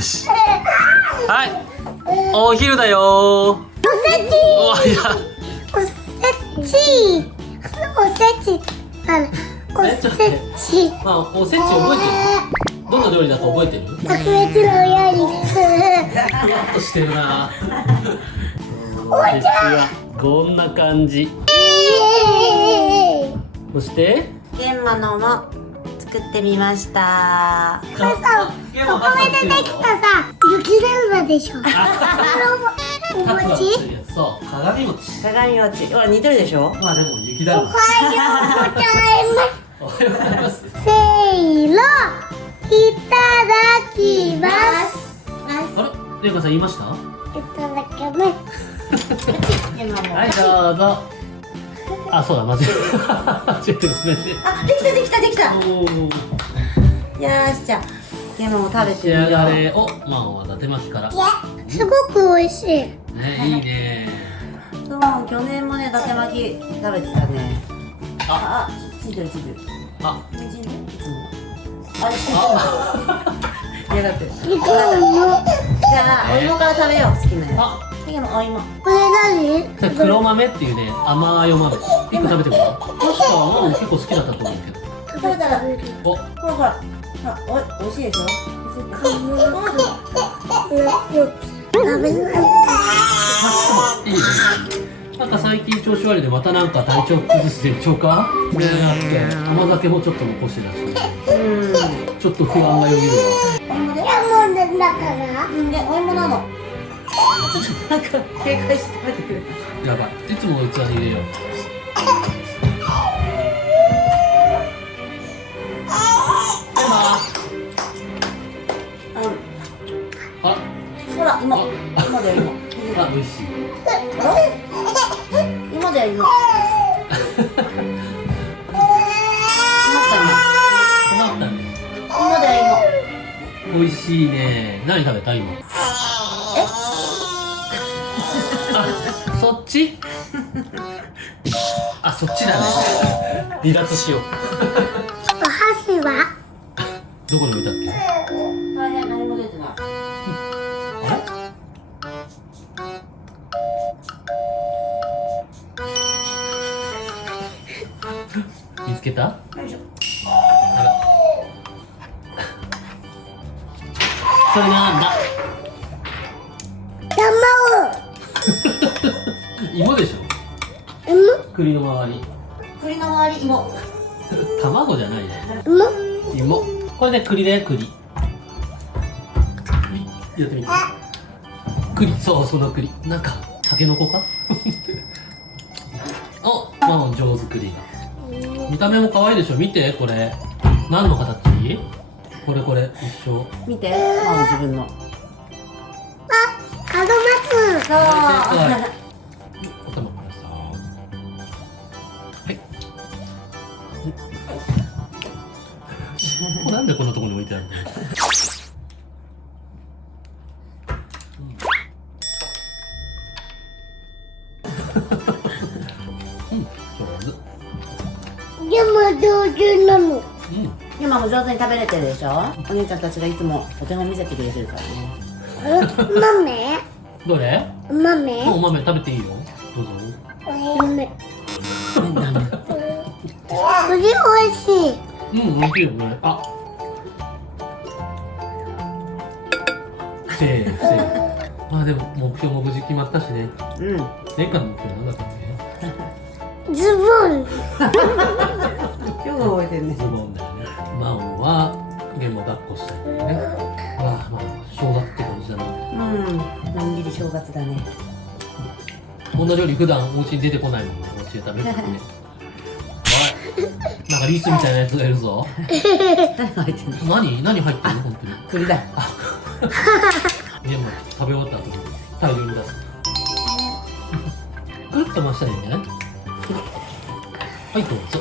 よし。はい。お昼だよー。おせち。おいや。おせち。おせち。おせち。まあおせち覚えてる？どんな料理だか覚えてる？特別の料理です。ふわっとしてるな。おせちはこんな感じ。そして玄物も作ってみました。これさ、お米でできたさ、雪だるまでしょ。お餅？そう、鏡餅。鏡餅、ほら似てるでしょ。まあでも雪だるま。おはようございます。おはようございます。せーの、いただきます。あれ、れいかさん言いました？いただきます。玄物も。はいどうぞ。あ、そうだ、間違えてごめんね。あ、できたできたできた。おお。よーし、じゃあ玄物食べて仕みよう。上がれ。お、まあ伊達巻きから。すごく美味しい。ね、いいね。そう、去年もね、伊達巻き食べてたね。あ、ついてるついてる。あ、ついてるいつも。あ、ついてる。いやだって。いくの。じゃあ、お芋から食べよう、好きなやあ、つ。次のお芋。これ何？それ黒豆っていうね、甘いお豆。一個食べてみよう。確か、結構好きだったと思うけど。食べたら、お、ほらほら。ほら、おいしいでしょ。食べない。いいね。なんか最近調子悪いでまたなんか体調崩してるちょかねあって甘酒もちょっと残してたし、ちょっと不安がよぎるわ。お芋で。レモンでだから。うん、で、お芋なの。ちょっとなんか警戒して食べてくれ。やばい、いつもの器に入れよう。あ、ほら、芋。芋だよ、芋。あ、美味しい。芋だよ、芋。困ったね。芋だよ、美味しいね。何食べた今？あ、そっち？あ、そっちだね。離脱しよう。お箸は？どこに置いたっけ？芋。大変、何も出てない。見つけた？よいしょ。あら。それなんだ？芋でしょ？栗の周り。栗の周り、芋。卵じゃないね。卵？芋。これね、栗だよ、栗。やってみて。栗、そう、その栗。なんか、タケノコか？お、ママ上手栗が。見た目も可愛いでしょ？見て、これ。何の形？これこれ、一緒。見て、ママ自分の。アロマツ。そう。頭からさ。はい。なんでこんなところに置いてあるの？うん、上手。でも上手なの。うん。今も上手に食べれてるでしょ。お姉ちゃんたちがいつもお手本見せてくれてるからね。豆？どれ？豆？お豆食べていいよ。どうぞ。豆。これ美味しい。うん、美味しいよね。あ。せーまあでも目標も無事決まったしね。うん。前回の目標なんだったっけ？ズボン。よく覚えてるね。ズボンだよね。マオはゲームを抱っこしたいんだよね。ああ、まあ正月って感じだな。うん。のんびり正月だね。こんな料理普段お家に出てこないもんね。教えためてね。おい、なんかリスみたいなやつがいるぞ。何が入ってんの？何入ってるの本当に。栗だ。ゲーム食べ終わった後に大量に出す。くるっと回したらいいんじゃない？はいどうぞ。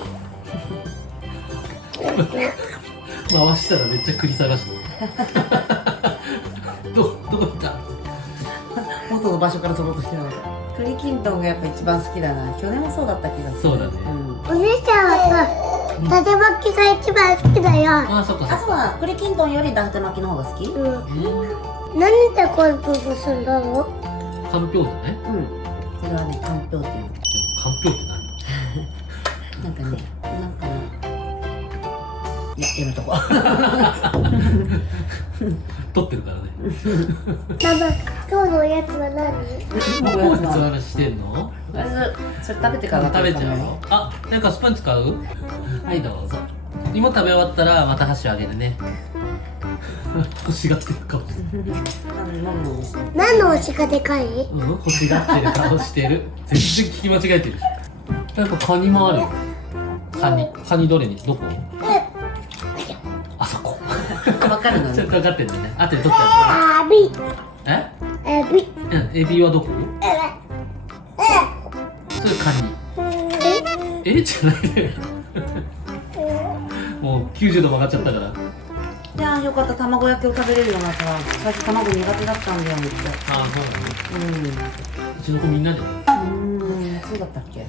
回したらめっちゃ栗探し。どこ行った？元の場所から取ろうとしてなかった。栗きんとんがやっぱ一番好きだな。去年もそうだった気がする。そうだね。うん。お姉ちゃんはさ、縦巻きが一番好きだよ。あ、そっかそあ、っか。そうだ。栗きんとんより伊達巻きの方が好き？うん。何でこういう部分するんだろう。かんぴょうだね。それはね、かんぴょうっていうの。かんぴょうって何？なんかね、なんかね。いや、やめとこ取ってるからね。ママ、今日のおやつは何？う。もういつ話してんの？まず、それ食べてから食べちゃうよ。あ、なんかスプーン使う？はいどうぞ。芋食べ終わったらまた箸あげるね。欲しがってる顔してる。何のおしがでかい？うん、欲しがってる顔してる。全然聞き間違えてる。なんかカニもあるよ。カニどれに？どこ？あそこ。わかるのね。ちょっと分かってんだね。あとで取ってあエビ。る。え？エビ。うん、エビはどこ？それカニ。えじゃないね。もう90度曲がっちゃったから。いやー、よかった。卵焼きを食べれるようになったら、最初卵苦手だったんだよ、めっちゃ。ああ、そうなの。うちの子みんなで。そうだったっけ？ね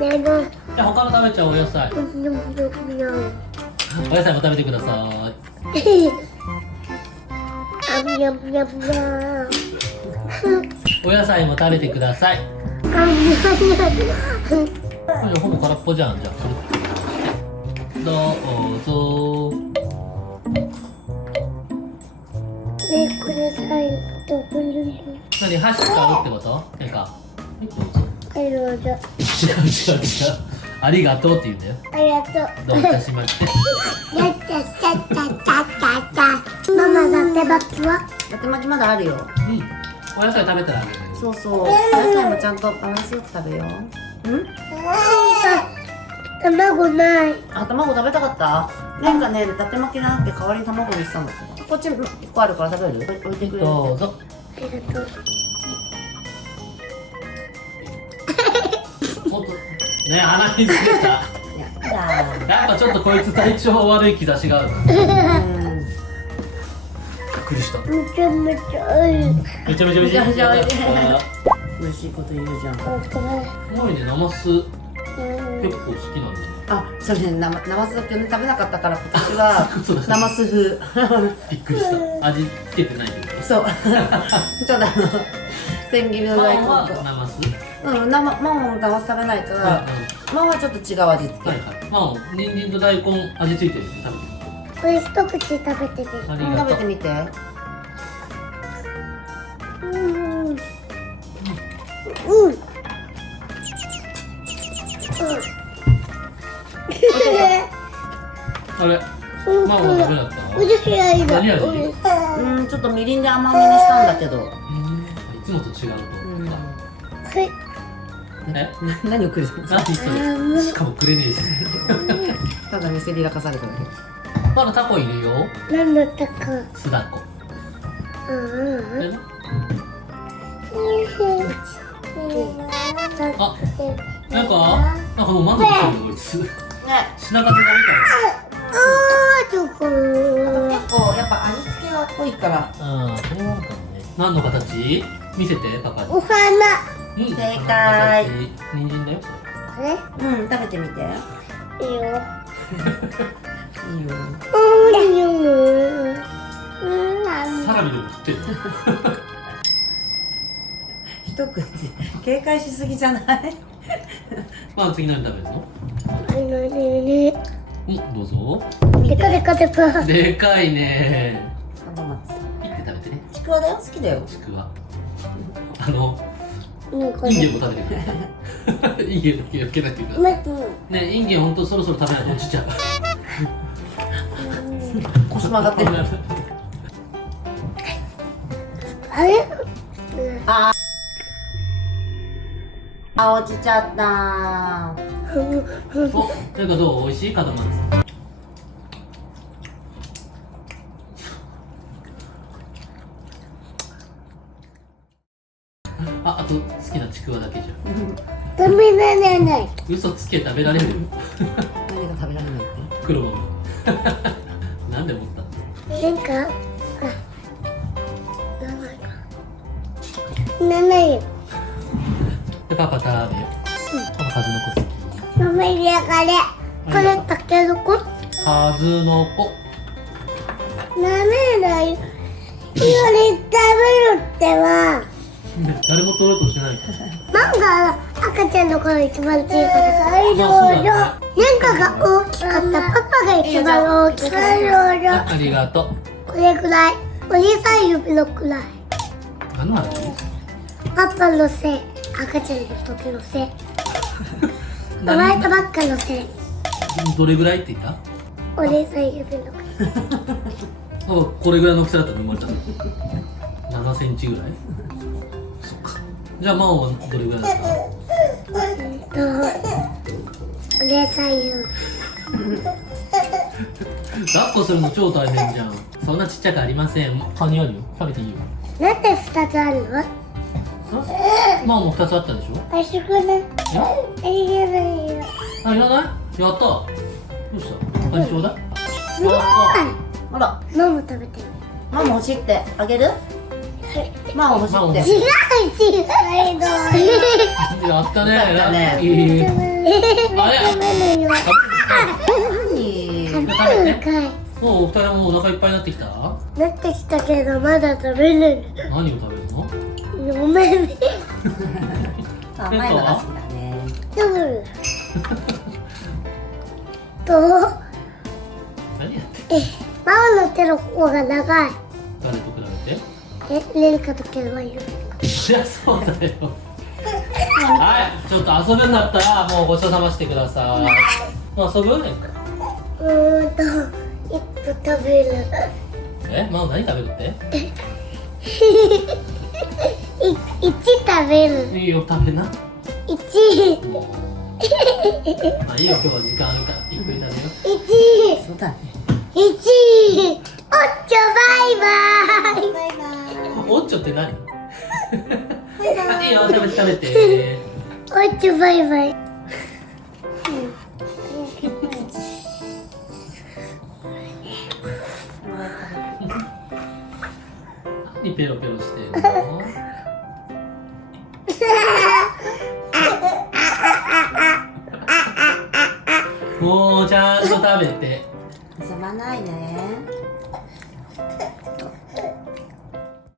えの。じゃあ他の食べちゃおうお野菜。お野菜も食べてください。あみやみやみや。お野菜も食べてください。あみやみや。これほぼ空っぽじゃん。じゃあどうぞ。ねこれ最後どこに？何箸使うってこと？なんか。はいどうぞ。はいどうぞ。違う違う違う。ありがとうって言うんだよ。ありがとう。どういたしまして。やったやったやったやった。ママだってばきは？伊達巻きまだあるよ。うん。お野菜食べたらあげるよ。そうそう。お野菜もちゃんとバランスよく食べよう。卵ない。あ、卵食べたかった？なんかね、伊達巻きじゃなくて代わりに卵にしたんだけど。こっち1個あるから食べる？置いてくれる？どうぞ。ありがとう。ほんと。ね、鼻につけた。やだやっぱちょっとこいつ体調悪い兆しがある。びっくりした。めちゃめちゃいい。めちゃめちゃ美味しい。めちゃめちゃ美味しいよかっ美味しいこと言うじゃん。たすごいね、ナマス結構好きなんだね。あ、それね、生酢去年食べなかったから今年はそうだね生酢風。びっくりした。味つけてないけど。そう。ちょっと千切りの大根はと。ナマス。マンも生酢食べないから、マンはちょっと違う味付け。はいはい。まあ、人参と大根味付いてるんで食べてみて。これ一口食べてみる。ありがとう。食べてみて。あれ、ママはダメだったの？おじきやいだ。何味？ちょっとみりんで甘めにしたんだけど。いつもと違うと思った。はい。え？何をくれたの？何それ？しかもくれねえじただ見せびらかされただけ。ゃん。まだタコいるよ。何だったか。酢だこ。うん。あ、なんかもう満足してるよこいつ。ね。品数が見チョコ。結構やっぱ味付けが濃いから。たら。うん、そうかもね。何の形？見せてパパに。お花。うん正解。人参だよ。これ？食べてみて。いいよ。いいよ。いいよ。サラミでも食ってる。一口警戒しすぎじゃない？まあ次何食べるの？どうぞ。でかでかでか。でかいね。甘松。ピッて食べてね。ちくわだよ、好きだよ。ちくわ。イこンゲンも食べてくれ。インゲンだけ避けなきゃいけない。ね、インゲンほんとそろそろ食べないと落ちちゃう。腰曲がってる。あれ？落ちちゃったー。お、なんかどう？美味しい？門松。あと好きなちくわだけじゃん。食べられない。嘘つけ、食べられる。何が食べられないって？黒豆。なんで思ったの？なんか、7円。で、パパ食べよ。パパ数の子好き。飲めるやがれ。これタケノコ。数の子。ダメだよ。これ食べるっては。誰も取ろうとしてない。マンが赤ちゃんの頃一番小さかった。はいどうぞ。年賀が大きかった。パパが一番大きかった。ありがとう。これぐらい。おじさん指のくらい。何の話？パパのせい。赤ちゃんの時のせい。生まれたばっかのせい。どれぐらいって言った？おじさん指のくらい。あ、これぐらいの大きさだったの生まれたの。7センチぐらい？そっか。じゃあ真央はどれぐらいだった？お姉さん指。抱っこするの超大変じゃん。そんなちっちゃくありません。カニあるよ。食べていいよ。なんで2つあるの？真央も2つあったでしょ？あそこね。ありがないよ。あ、いらない？やった。どうした？カニちょうだい。すごい。ほら、ママ食べてる。ママ欲しいってあげる？ママ欲しいって。違う違う。やったね。やったねいい。あれ？食べるよ。何？食べるかい。もうお二人もお腹いっぱいになってきた？なってきたけどまだ食べれる。何を食べるの？ごめんね。甘いのが好きだね。食べる。どう？何やってママの手の方が長い。誰と比べて？レリカとケンはいる。そりゃそうだよ。はい、ちょっと遊ぶんだったらもうごちそうさましてください。もう遊ぶ？一個食べる。マオ何食べるって？一食べる。いいよ、食べな。一。まあいいよ、今日は時間あるからゆっくり食べよ一。そうだね。一。おっちょバイバイ。バイバイ。う。おっちょって何？いいよ、食べて食べて。おっちょバイバイ。何ペロペロしてるの？もうちゃんと食べて。遊ばないね。